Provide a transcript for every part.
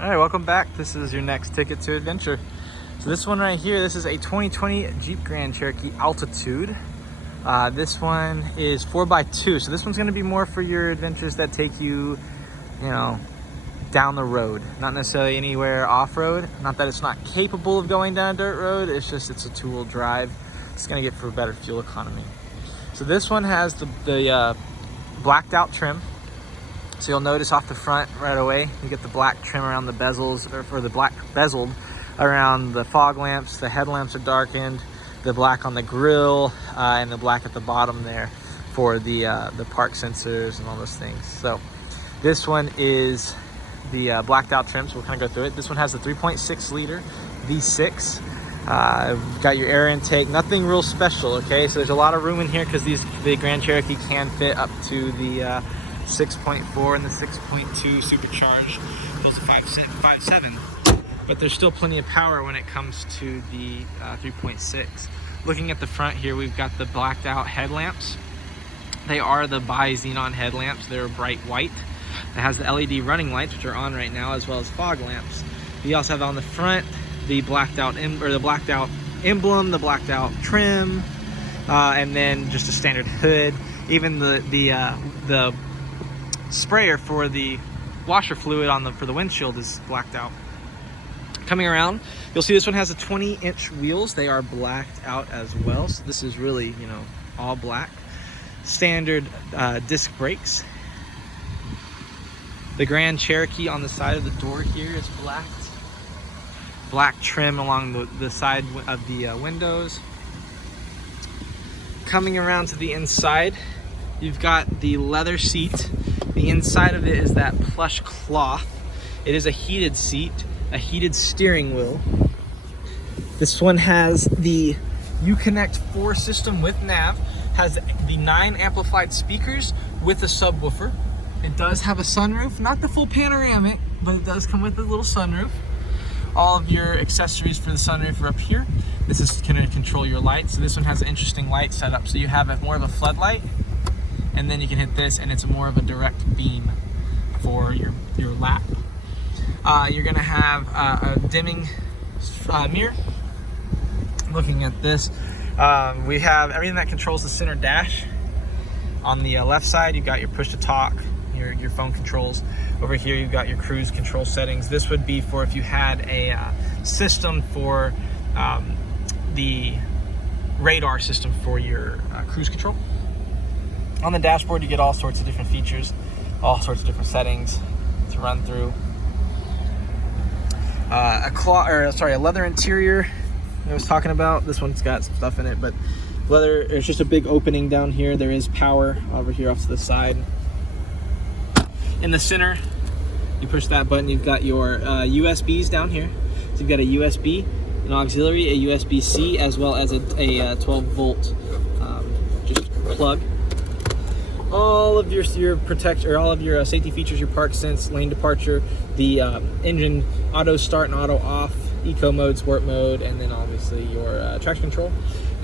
All right, welcome back. This is your next ticket to adventure. So this one right here, this is a 2020 Jeep Grand Cherokee Altitude. This one is 4x2, so this one's gonna be more for your adventures that take you, down the road, not necessarily anywhere off-road. Not that it's not capable of going down a dirt road, it's just it's a two-wheel drive. It's gonna get for better fuel economy. So this one has the blacked out trim. So you'll notice off the front right away, you get the black trim around the bezels, or the black bezeled around the fog lamps. The headlamps are darkened, the black on the grill, and the black at the bottom there for the park sensors and all those things. So this one is the blacked out trim, so we'll kind of go through it. This one has the 3.6 liter V6. Got your air intake, nothing real special, okay? So there's a lot of room in here because the Grand Cherokee can fit up to the 6.4 and the 6.2 supercharged. Those are 5.7, but there's still plenty of power when it comes to the 3.6. Looking at the front here, we've got the blacked out headlamps. They are the bi-xenon headlamps. They're bright white. It has the LED running lights, which are on right now, as well as fog lamps. We also have on the front the blacked out emblem, the blacked out trim, and then just a standard hood. Even the sprayer for the washer fluid for the windshield is blacked out. Coming around, you'll see this one has the 20-inch wheels. They are blacked out as well, so this is really, all black. Standard disc brakes. The Grand Cherokee on the side of the door here is blacked. Black trim along the side of the windows. Coming around to the inside, you've got the leather seat. The inside of it is that plush cloth. It is a heated seat, a heated steering wheel. This one has the Uconnect 4 system with nav, has the 9 amplified speakers with a subwoofer. It does have a sunroof, not the full panoramic, but it does come with a little sunroof. All of your accessories for the sunroof are up here. This is going to control your lights. So this one has an interesting light setup. So you have more of a floodlight, and then you can hit this and it's more of a direct beam for your lap. You're gonna have a dimming mirror. Looking at this, we have everything that controls the center dash. On the left side, you've got your push to talk, your phone controls. Over here, you've got your cruise control settings. This would be for if you had a system for the radar system for your cruise control. On the dashboard, you get all sorts of different features, all sorts of different settings to run through. A leather interior I was talking about. This one's got some stuff in it, but leather, there's just a big opening down here. There is power over here off to the side. In the center, you push that button, you've got your USBs down here. So you've got a USB, an auxiliary, a USB-C, as well as a 12-volt just plug. All of your protection, or all of your safety features, your park sense, lane departure, the engine auto start and auto off, eco mode, sport mode, and then obviously your traction control,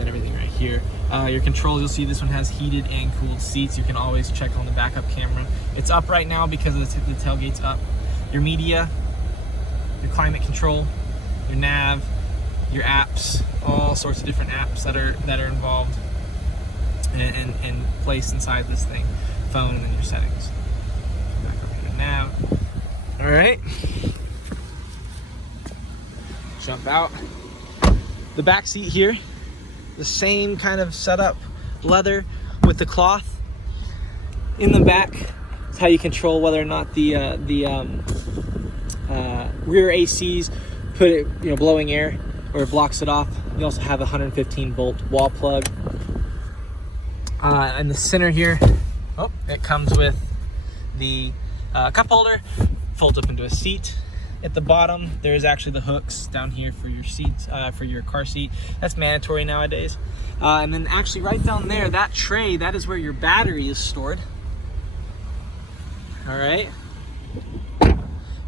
and everything right here. Your controls, you'll see this one has heated and cooled seats. You can always check on the backup camera. It's up right now because the tailgate's up. Your media, your climate control, your nav, your apps, all sorts of different apps that are involved and placed inside this thing. Phone, and then your settings. Back over here to nav. All right. Jump out. The back seat here, the same kind of setup, leather with the cloth. In the back is how you control whether or not the rear ACs put it, blowing air, or it blocks it off. You also have a 115 volt wall plug. In the center here, it comes with the cup holder, folds up into a seat. At the bottom, there's actually the hooks down here for your seats, for your car seat. That's mandatory nowadays. And then actually right down there, that tray, that is where your battery is stored. All right. It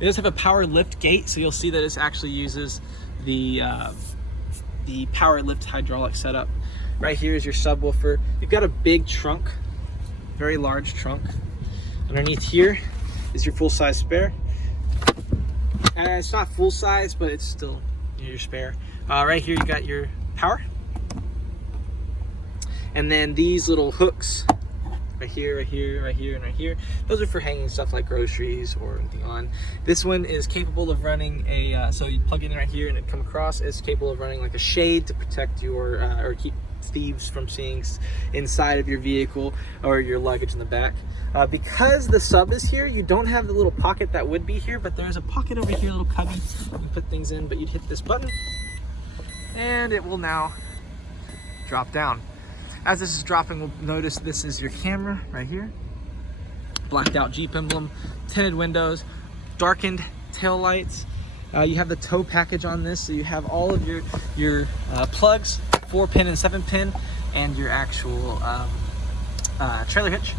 does have a power lift gate, so you'll see that it actually uses the power lift hydraulic setup. Right here is your subwoofer. You've got a big trunk, very large trunk. Underneath here is your full-size spare. And it's not full size, but it's still your spare. Right here you got your power. And then these little hooks right here, right here, right here, and right here. Those are for hanging stuff like groceries or anything on. This one is capable of running a, so you plug it in right here and it come across. It's capable of running like a shade to protect your, or keep thieves from seeing inside of your vehicle or your luggage in the back. Because the sub is here, you don't have the little pocket that would be here, but there's a pocket over here, a little cubby you can put things in, but you'd hit this button and it will now drop down. As this is dropping, we'll notice this is your camera right here. Blacked out Jeep emblem, tinted windows, darkened tail lights. You have the tow package on this, so you have all of your plugs, 4-pin and 7-pin, and your actual trailer hitch.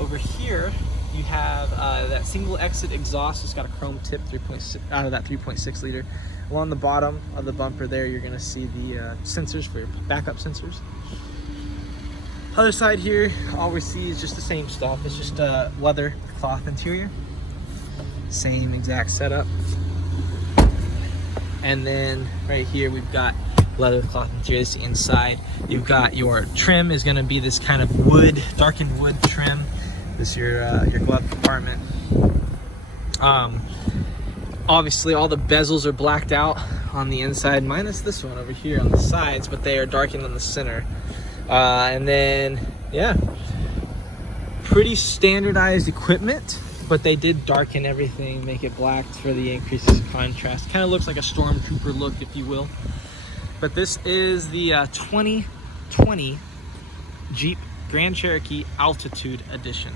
Over here, you have that single exit exhaust. It's got a chrome tip 3.6 out of that 3.6 liter. Along the bottom of the bumper there, you're gonna see the sensors for your backup sensors. Other side here, all we see is just the same stuff. It's just a leather cloth interior. Same exact setup. And then right here, we've got leather cloth interior. This is the inside. You've got your trim is gonna be this kind of wood, darkened wood trim. This is your glove compartment. Obviously all the bezels are blacked out on the inside, minus this one over here on the sides, but they are darkened on the center. And then, yeah, pretty standardized equipment, but they did darken everything, make it black for the increases in contrast. Kind of looks like a stormtrooper look, if you will. But this is the 2020 Jeep Grand Cherokee Altitude Edition.